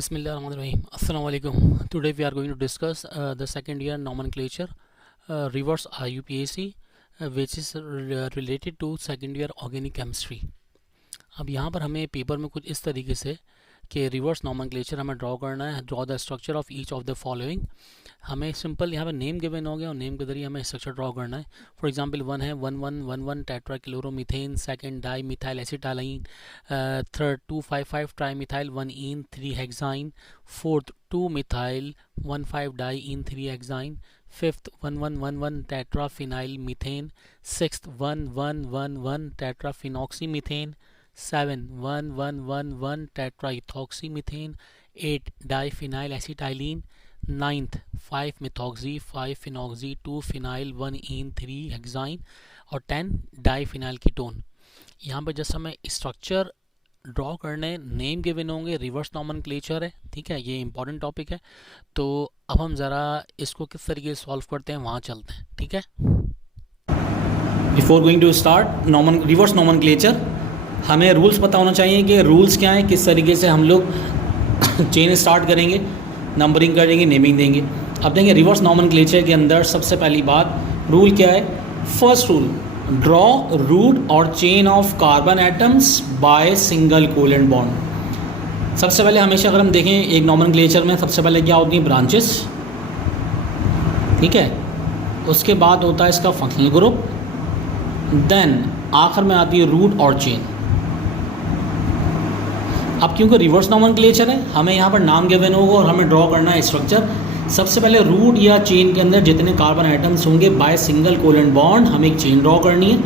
Bismillahirrahmanirrahim. Assalamu alaikum. Today we are going to discuss the second year nomenclature, reverse IUPAC, which is related to second year organic chemistry. अब यहाँ पर हमें paper में कुछ इस तरीके से कि रिवर्स नॉमेनक्लेचर हमें ड्रॉ करना है. Draw the structure of each of the following. हमें सिंपल यहाँ पे नेम गिवन हो गया और नेम के जरिए हमें स्ट्रक्चर ड्रॉ करना है. फॉर एग्जांपल 1 है 1111 tetrachloromethane, second di methyl acetylene, third 255 trimethyl 1 in 3 hexyne, fourth 2 methyl 15 di in 3 hexyne, fifth 1111 tetraphenyl methane, sixth 1111 tetraphenoxy methane, 7 1111 tetraethoxymethan, 8 diphenyl acetylene, 9th 5 methoxy 5 phenoxy 2 phenyl 1 in 3 hexane और 10 diphenyl ketone. यहाँ पर just हमें structure draw करने, name given होंगे, reverse nomenclature है. ठीक है, ये इंपॉर्टेंट टॉपिक है. तो अब हम ज़रा इसको किस तरीके से सॉल्व करते हैं वहाँ चलते हैं. ठीक है, before going to start reverse nomenclature, हमें रूल्स पता होना चाहिए कि रूल्स क्या हैं, किस तरीके से हम लोग चेन स्टार्ट करेंगे, नंबरिंग करेंगे, नेमिंग देंगे. अब देखें रिवर्स नॉमेनक्लेचर के अंदर सबसे पहली बात रूल क्या है. फर्स्ट रूल, ड्रॉ रूट और chain of carbon atoms by single covalent bond. सबसे पहले हमेशा अगर हम देखें एक नॉमेनक्लेचर में सबसे पहले क्या होती हैं, ब्रांचेस. ठीक है, उसके बाद होता है इसका फंक्शनल ग्रुप, देन आखिर में आती है रूट और चेन. अब क्योंकि रिवर्स नॉमेनक्लेचर है, हमें यहाँ पर नाम गिवन होगा और हमें ड्रॉ करना है स्ट्रक्चर. सबसे पहले रूट या चेन के अंदर जितने कार्बन आइटम्स होंगे बाय सिंगल कोवेलेंट बॉन्ड, हमें एक चेन ड्रॉ करनी है.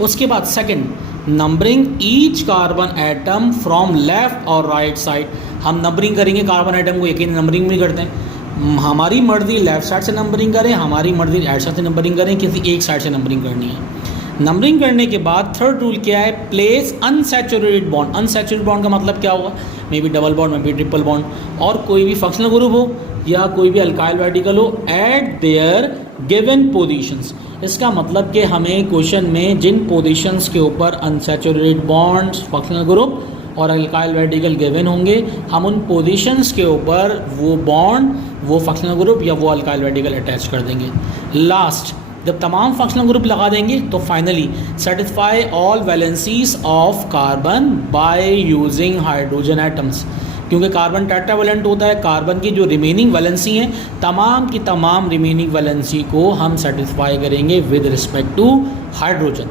उसके बाद second, numbering each carbon atom from left और राइट साइड. हम नंबरिंग करेंगे कार्बन आइटम को, एक ही नंबरिंग भी करते हैं. हमारी मर्जी लेफ्ट साइड से नंबरिंग करें, हमारी मर्जी राइट साइड से नंबरिंग करें, किसी एक साइड से नंबरिंग करनी है. नंबरिंग करने के बाद थर्ड रूल क्या है, place unsaturated bond. Unsaturated bond का मतलब क्या होगा, may be double bond, may be triple bond, और कोई भी फंक्शनल ग्रुप हो या कोई भी अल्काइल रेडिकल हो, एट देयर गिवन पोजीशंस. इसका मतलब कि हमें क्वेश्चन में जिन पोजीशंस के ऊपर अनसैचुरेटेड बॉन्ड्स, फंक्शनल ग्रुप और अल्काइल रेडिकल गिवन होंगे, हम उन पोजीशंस के ऊपर वो बॉन्ड, वो फंक्शनल ग्रुप या वो अल्काइल रेडिकल अटैच कर देंगे. लास्ट, जब तमाम फंक्शनल ग्रुप लगा देंगे तो finally satisfy all valencies of carbon by using hydrogen atoms. क्योंकि कार्बन टेट्रावैलेंट होता है, कार्बन की जो रिमेनिंग वैलेंसी हैं, तमाम की तमाम रिमेनिंग वैलेंसी को हम सेटिस्फाई करेंगे विद रिस्पेक्ट टू हाइड्रोजन.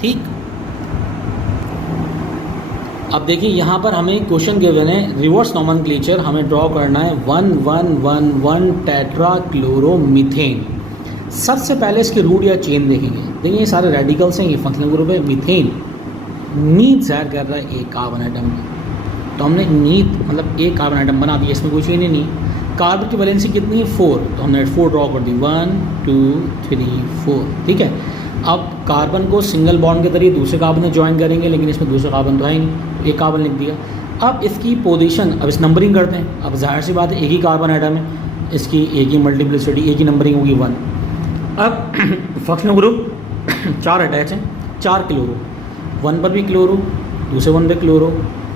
ठीक, अब देखिए यहाँ पर हमें क्वेश्चन गिवन है, रिवर्स नॉमेनक्लेचर हमें ड्रॉ करना है 1111 टेट्राक्लोरोमीथेन. सबसे पहले इसके रूट या चेन देखेंगे. देखिए ये सारे रेडिकल्स हैं, ये फंक्शनल ग्रुप है. मीथेन, नीट ज़ाहिर कर रहा है एक कार्बन आइटम, तो हमने नीट मतलब एक कार्बन आइटम बना दिया, इसमें कोई चेन ही नहीं. कार्बन की वैलेंसी कितनी है, 4, तो हमने 4 ड्रॉ कर दी, 1 2 3 4. ठीक है, अब कार्बन को सिंगल बॉन्ड के जरिए दूसरे कार्बन में ज्वाइन करेंगे, लेकिन इसमें दूसरा कार्बन तो है नहीं, तो एक कार्बन लिख दिया. अब इसकी पोजीशन, अब इस नंबरिंग करते हैं. अब जाहिर सी बात है एक ही कार्बन आइटम है, इसकी एक ही मल्टीप्लिसिटी, एक ही नंबरिंग होगी 1. अब फंक्शनल ग्रुप 4 अटैच हैं, 4 क्लोरो, 1 पर भी क्लोरो, दूसरे 1 पे क्लोरो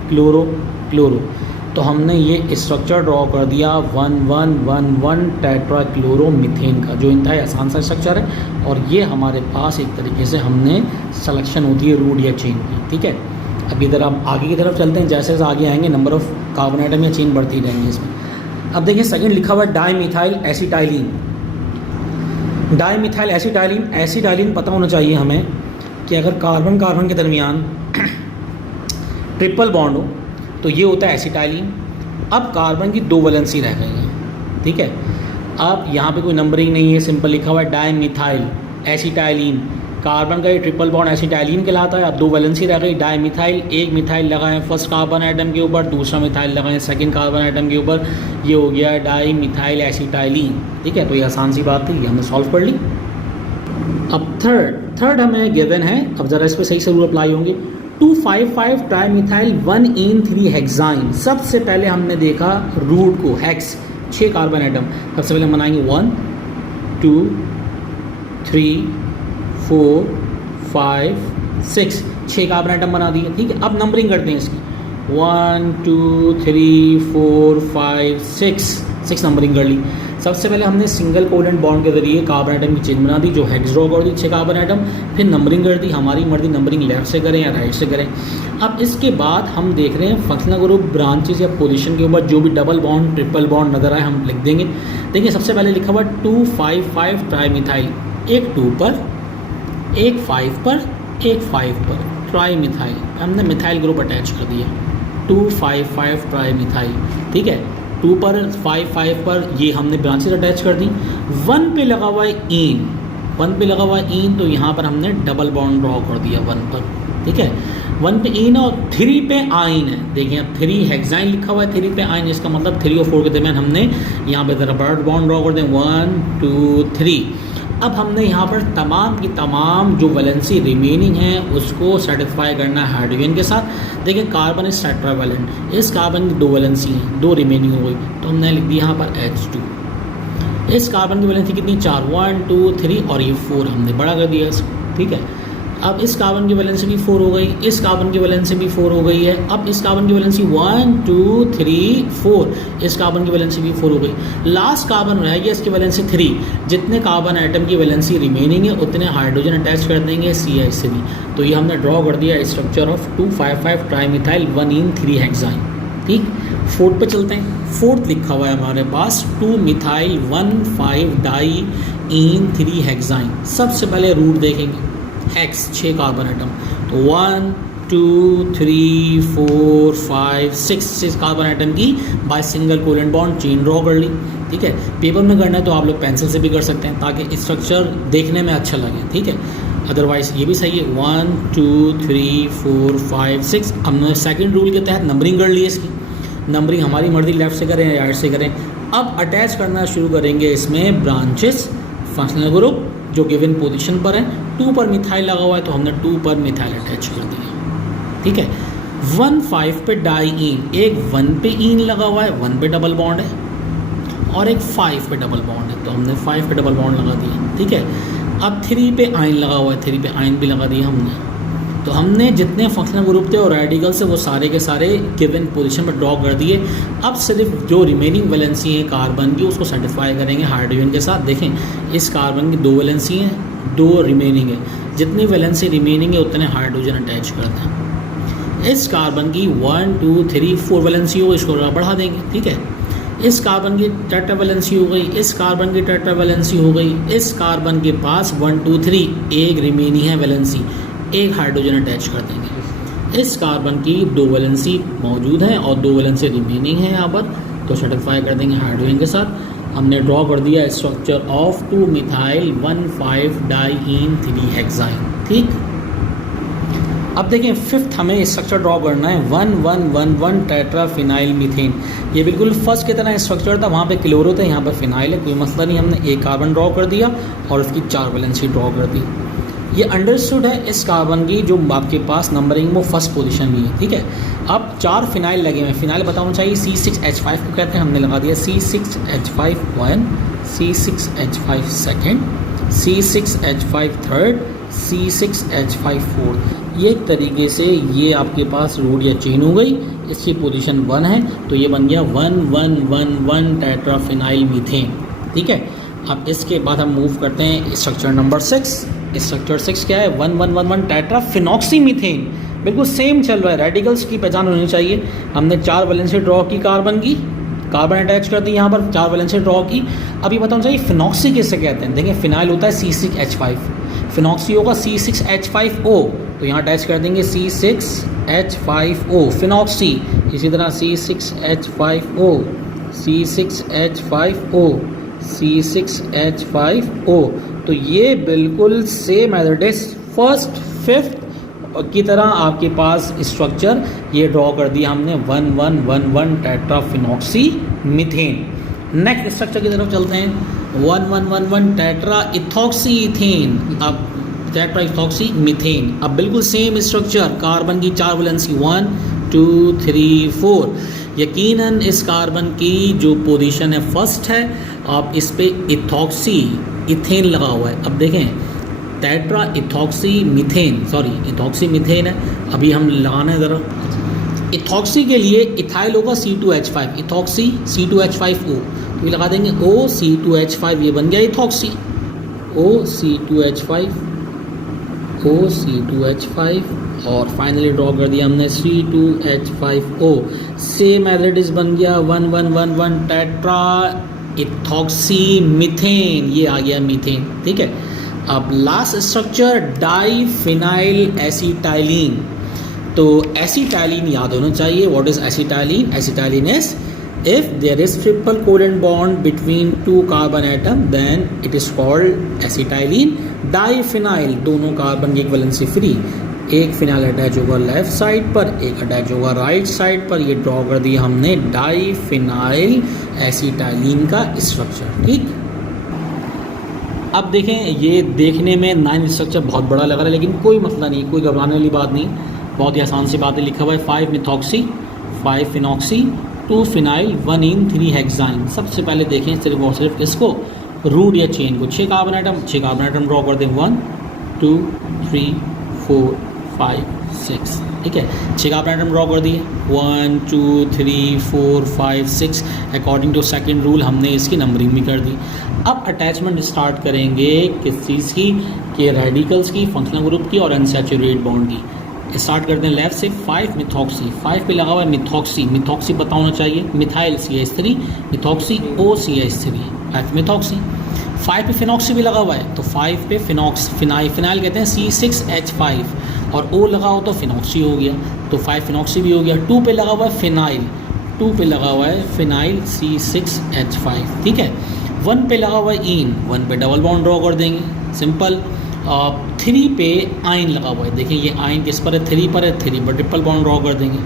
क्लोरो क्लोरो. तो हमने ये स्ट्रक्चर ड्रॉ कर दिया 1111 टेट्राक्लोरोमीथेन का, जो इंतहाई आसान सा स्ट्रक्चर है. और ये हमारे पास एक तरीके से हमने सिलेक्शन होती है रूट या चेन की. ठीक है, अब इधर हम आगे की तरफ चलते हैं. जैसे जैसे आगे आएंगे नंबर ऑफ़ कार्बन आइटम या चेन बढ़ती रहेंगी इसमें. अब देखिए सेकंड लिखा हुआ है dimethyl acetylene. Dimethyl acetylene, acetylene पता होना चाहिए हमें कि अगर कार्बन कार्बन के दरमियान ट्रिपल बॉन्ड हो तो ये होता है एसिटाइलिन. अब कार्बन की 2 वैलेंसी रह गई हैं. ठीक है, अब यहाँ पे कोई नंबरिंग नहीं है, सिंपल लिखा हुआ है डाईमिथाइल एसिटाइलिन. कार्बन का ये ट्रिपल बॉन्ड एसिटाइलिन कहलाता है. अब 2 वैलेंसी रह गई, डाईमिथाइल, एक मिथाइल लगाएं फर्स्ट कार्बन आइटम के ऊपर, दूसरा मिथाइल लगाएं सेकंड कार्बन आइटम के ऊपर, ये हो गया डाईमिथाइल एसिटाइलिन. ठीक है, तो ये आसान सी बात थी, ये हमने सॉल्व कर ली. अब थर्ड हमें गिवन है. अब ज़रा इस पर सही से रूल अप्लाई होंगे. 255 ट्राईमिथाइल 1 in 3 हेक्साइन. सबसे पहले हमने देखा रूट को, हेक्स 6 कार्बन आइटम. सबसे पहले बनाएंगे 1 2 3 4 5 6, 6 कार्बन आइटम बना दिए. ठीक है, अब नंबरिंग करते हैं इसकी. 1 2 3 4 5 6 नंबरिंग कर ली। सबसे पहले हमने सिंगल कोवेलेंट बॉन्ड के जरिए कार्बन आइटम की चेन बना दी, जो हेक्स ड्रॉ कर दी 6 कार्बन आइटम, फिर नंबरिंग कर दी। हमारी मर्जी नंबरिंग लेफ्ट से करें या राइट से करें। अब इसके बाद हम देख रहे हैं फंक्शनल ग्रुप ब्रांचेस या पोजीशन के ऊपर जो भी डबल बॉन्ड ट्रिपल बॉन्ड नजर आए हम लिख देंगे। देखिए सबसे पहले लिखा हुआ 2,5,5 ट्राईमिथाइल, एक 2 पर, एक 5 पर, एक 5 पर ट्राईमिथाइल, हमने मिथाइल ग्रुप अटैच कर दिया 2,5,5 ट्राईमिथाइल। ठीक है, 2 पर 5 पर ये हमने ब्रांचेस अटैच कर दी। 1 पे लगा हुआ है ईन, 1 पे लगा हुआ है ईन, तो यहाँ पर हमने डबल बॉन्ड ड्रॉ कर दिया 1 पर। ठीक है, 1 पे ईन और 3 पे आइन है। देखिए 3 हेक्साइन लिखा हुआ है, 3 पे आइन, इसका मतलब 3 और 4 के दरमियान हमने यहाँ पे रबर बॉन्ड ड्रॉ कर दें 1 2 3। अब हमने यहाँ पर तमाम की तमाम जो वैलेंसी रिमेनिंग है उसको सेटिस्फाई करना है हाइड्रोजन के साथ। देखिए कार्बन इज टेट्रावैलेंट, इस कार्बन की 2 वैलेंसी हैं, 2 रिमेनिंग हो गई, तो हमने लिख दिया यहाँ पर H2। इस कार्बन की वैलेंसी कितनी 4 1 2 3 और ये 4 हमने बड़ा कर दिया इसको। ठीक है, अब इस कार्बन की वैलेंसी भी 4 हो गई, इस कार्बन की वैलेंसी भी 4 हो गई है। अब इस कार्बन की वैलेंसी 1 2 3 4, इस कार्बन की वैलेंसी भी 4 हो गई। लास्ट कार्बन रह गया इसकी वैलेंसी 3। जितने कार्बन आइटम की वैलेंसी रिमेनिंग है उतने हाइड्रोजन अटैच कर देंगे CH3। तो ये हमने ड्रॉ कर दिया structure of 2,5,5 trimethyl 1 in 3 hexyne. ठीक, 4th पे चलते हैं। 4th लिखा हुआ है हमारे पास 2 मिथाइल 1,5 डाई इन 3 हेक्साइन। सबसे पहले रूट देखेंगे, हेक्स 6 कार्बन आइटम, तो 1 2 3 4 5 6 कार्बन आइटम की by single covalent bond chain draw कर ली। ठीक है, पेपर में करना है तो आप लोग पेंसिल से भी कर सकते हैं ताकि स्ट्रक्चर देखने में अच्छा लगे। ठीक है, अदरवाइज ये भी सही है। 1 2 3 4 5 6। हमने सेकंड रूल के तहत नंबरिंग कर ली है इसकी। नंबरिंग हमारी मर्जी लेफ्ट से करें या राइट से करें। अब अटैच करना शुरू करेंगे इसमें ब्रांचेस, फंक्शनल ग्रुप जो गिवन पोजीशन पर है। 2 पर मिथाइल लगा हुआ है तो हमने 2 पर मिथाइल अटैच कर दिया। ठीक है, 1 5 पे डाई इन, एक 1 पे इन लगा हुआ है, 1 पे डबल बॉन्ड है, और एक 5 पे डबल बॉन्ड है तो हमने 5 पे डबल बॉन्ड लगा दिया। ठीक है, अब 3 पे आइन लगा हुआ है, 3 पे आइन भी लगा दिया हमने। तो हमने जितने फंक्शनल ग्रुप थे और रेडिकल्स थे वो सारे के सारे गिवन पोजीशन पर ड्रॉ कर दिए। अब सिर्फ जो रिमेनिंग वैलेंसी है कार्बन की उसको सेटिस्फाई करेंगे हाइड्रोजन के साथ। देखें इस कार्बन की 2 वैलेंसी हैं, 2 रिमेनिंग है, जितनी वैलेंसी रिमेनिंग है उतने हाइड्रोजन अटैच कर दें। इस कार्बन की 1 2 3 4 वैलेंसी हो, इसको बढ़ा देंगे। ठीक है, इस कार्बन की टेट्रा वैलेंसी हो गई, इस कार्बन की टेट्रा वैलेंसी हो गई, इस कार्बन के पास 1 2 3 एक रिमेनिंग है वैलेंसी, एक हाइड्रोजन अटैच कर देंगे। इस कार्बन की 2 वैलेंसी मौजूद हैं और 2 वैलेंसी रिमेनिंग है यहाँ पर, तो सेटिस्फाई कर देंगे हाइड्रोजन के साथ। हमने ड्रॉ कर दिया structure of 2 methyl 1,5 die in 3 hexyne. ठीक, अब देखें 5th हमें स्ट्रक्चर ड्रॉ करना है 1,1,1,1 टेट्रा फिनाइल मीथेन। ये बिल्कुल फर्स्ट की तरह स्ट्रक्चर था, वहाँ पे क्लोरो था, यहाँ पर फिनाइल है, कोई मसला नहीं। हमने एक कार्बन ड्रॉ कर दिया और उसकी 4 वैलेंसी ड्रॉ कर दी। ये अंडरस्टूड है इस कार्बन की जो आपके पास नंबरिंग वो फर्स्ट पोजीशन में है। ठीक है, अब 4 फिनाइल लगे हुए हैं। फिनाइल बताना चाहिए C6H5 को कहते हैं, हमने लगा दिया C6H5 1, C6H5 second, C6H5 third, C6H5 fourth. ये तरीके से ये आपके पास रूट या चेन हो गई। इसकी पोजीशन 1 है तो ये बन गया 1,1,1,1 टेट्राफिनाइल मीथेन। ठीक है, अब इसके बाद हम मूव करते हैं स्ट्रक्चर नंबर 6। स्ट्रक्चर 6 क्या है 1,1,1,1 टेट्राफिनॉक्सी मीथेन। बिल्कुल सेम चल रहा है, रेडिकल्स की पहचान होनी चाहिए। हमने 4 वैलेंसी ड्रॉ की कार्बन की, कार्बन अटैच कर दी यहाँ पर, 4 वैलेंसी ड्रॉ की। अभी बताना चाहिए फिनॉक्सी किससे कहते हैं। देखिए फिनाइल होता है C6H5, फिनॉक्सी होगा C6H5O, तो यहाँ अटैच कर देंगे C6H5O फिनॉक्सी। इसी तरह C6H5O, C6H5O, C6H5O। तो ये बिल्कुल same as it, first 5th की तरह आपके पास स्ट्रक्चर ये ड्रॉ कर दिया हमने 1,1,1,1 टेट्राफिनॉक्सी मीथेन। नेक्स्ट स्ट्रक्चर की तरफ चलते हैं 1,1,1,1 टेट्रा इथॉक्सी इथेन। अब टेट्रा इथॉक्सी मीथेन, अब बिल्कुल सेम स्ट्रक्चर, कार्बन की 4 वैलेंसी 1 2 3 4। यकीनन इस कार्बन की जो पोजीशन है फर्स्ट है, आप इस पे इथॉक्सी इथेन लगा हुआ है। अब देखें tetra ethoxy methane, sorry ethoxy methane है। अभी हम लगाना है ज़रा इथॉक्सी के लिए इथाइल होगा C2H5, इथॉक्सी C2H5O, तो ये लगा देंगे OC2H5, ये बन गया इथॉक्सी, OC2H5 और फाइनली ड्रॉ कर दिया हमने C2H5O। Same as it is बन गया 1111 टेट्रा इथॉक्सी मीथेन, ये आ गया मीथेन। ठीक है, अब लास्ट स्ट्रक्चर डाइफिनाइल एसिटाइलिन। तो एसिटाइलिन याद होना चाहिए। What is acetylene? Acetylene is if there is triple covalent bond between two carbon atom then it is called acetylene। Diphenyl, दोनों कार्बन की वैलेंसी फ्री, एक फिनाइल अटैच होगा left side पर, एक अटैच होगा राइट साइड पर, ये draw कर दिया हमने डाइफिनाइल एसिटाइलिन का स्ट्रक्चर। ठीक, अब देखें, ये देखने में 9 स्ट्रक्चर बहुत बड़ा लग रहा है, लेकिन कोई मसला नहीं, कोई घबराने वाली बात नहीं, बहुत ही आसान सी बात है। लिखा हुआ है 5 methoxy, 5 phenoxy, 2 phenyl, 1 in 3 hexyne. सबसे पहले देखें सिर्फ और सिर्फ इसको, रूट या चेन को, 6 कार्बन आइटम ड्रॉ कर दें, 1 2 3 4 5 6। ठीक है, 6 कार्बन आइटम ड्रॉ कर दिए, 1 2 3 4 5 6। अकॉर्डिंग टू सेकंड रूल हमने इसकी नंबरिंग भी कर दी। अब अटैचमेंट स्टार्ट करेंगे किस चीज़ की, कि रेडिकल्स की, फंक्शनल ग्रुप की और अनसैचुरेटेड बॉन्ड की। स्टार्ट करते हैं लेफ्ट से। 5 मिथॉक्सी, 5 पे लगा हुआ है मिथॉक्सी, मिथॉक्सी पता होना चाहिए, methyl CH3, methoxy OCH3, 5 methoxy. 5 पे फिनॉक्सी भी लगा हुआ है, तो 5 पे फिनाइल कहते हैं C6H5, और O लगा हो तो फिनॉक्सी हो गया, तो 5 फिनॉक्सी भी हो गया। 2 पे लगा हुआ है फिनाइल, 2 पे लगा हुआ है फिनाइल C6H5। ठीक है, 1 पे लगा हुआ है इन, 1 पे डबल बॉन्ड ड्रॉ कर देंगे, सिंपल। 3 पे आइन लगा हुआ है, देखिए ये आइन किस पर है, 3 पर है, 3 पर ट्रिपल बॉन्ड ड्रॉ कर देंगे।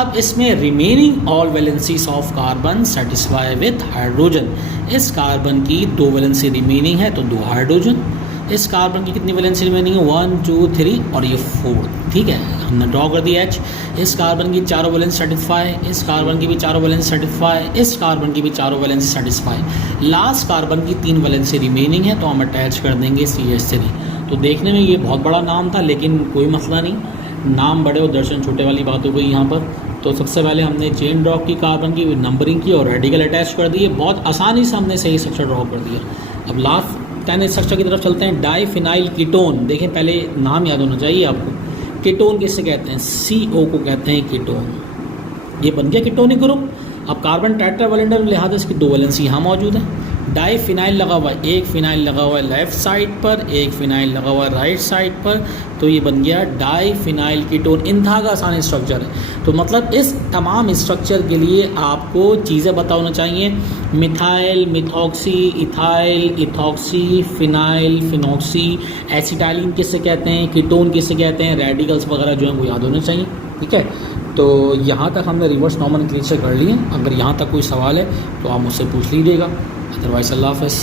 अब इसमें remaining all valencies of carbon satisfy with hydrogen. इस कार्बन की 2 वैलेंसी रिमेनिंग है, तो 2 हाइड्रोजन। इस कार्बन की कितनी वैलेंसी रिमेनिंग है, 1 2 3 और ये 4। ठीक है, हमने ड्रॉ कर दिया H। इस कार्बन की 4 वैलेंस सेटिस्फाई, इस कार्बन की भी 4 वैलेंस सेटिस्फाई, इस कार्बन की भी 4 वैलेंस सेटिस्फाई। लास्ट कार्बन की 3 वैलेंसी रिमेनिंग है, तो हम अटैच कर देंगे CH3। तो देखने में ये बहुत बड़ा नाम था, लेकिन कोई मसला नहीं, नाम बड़े और दर्शन छोटे वाली बात हो गई यहाँ पर। तो सबसे पहले हमने चेन ड्रॉ की, कार्बन की नंबरिंग की और रेडिकल अटैच कर दिए, बहुत आसानी से हमने सही स्ट्रक्चर ड्रॉ कर दिया। अब लास्ट 10 स्ट्रक्चर की तरफ चलते हैं। डाइफिनाइल कीटोन, देखें पहले नाम याद होना चाहिए आपको। कीटोन किससे कहते हैं? CO को कहते हैं कीटोन। ये बन गया कीटोनिक ग्रुप। अब कार्बन टेट्रावैलेंट लिहाजा इसकी 2 वैलेंसी यहाँ मौजूद है। डाइफिनाइल लगा हुआ है, एक फिनाइल लगा हुआ है लेफ्ट साइड पर, एक फिनाइल लगा हुआ है राइट साइड पर, तो ये बन गया डाइफिनाइल कीटोन। इंतहा का आसान स्ट्रक्चर है। तो मतलब इस तमाम स्ट्रक्चर के लिए आपको चीज़ें पता होना चाहिए, methyl, methoxy, ethyl, ethoxy, phenyl, phenoxy, acetylene किससे कहते हैं, कीटोन किससे कहते हैं, रेडिकल्स वगैरह जो हैं वो याद होने चाहिए। ठीक है, तो यहाँ तक हमने रिवर्स नॉमेनक्लेचर कर लिए। अगर यहाँ तक कोई सवाल है तो आप मुझसे पूछ लीजिएगा, अदरवाइज़ अल्लाह हाफ़िज़।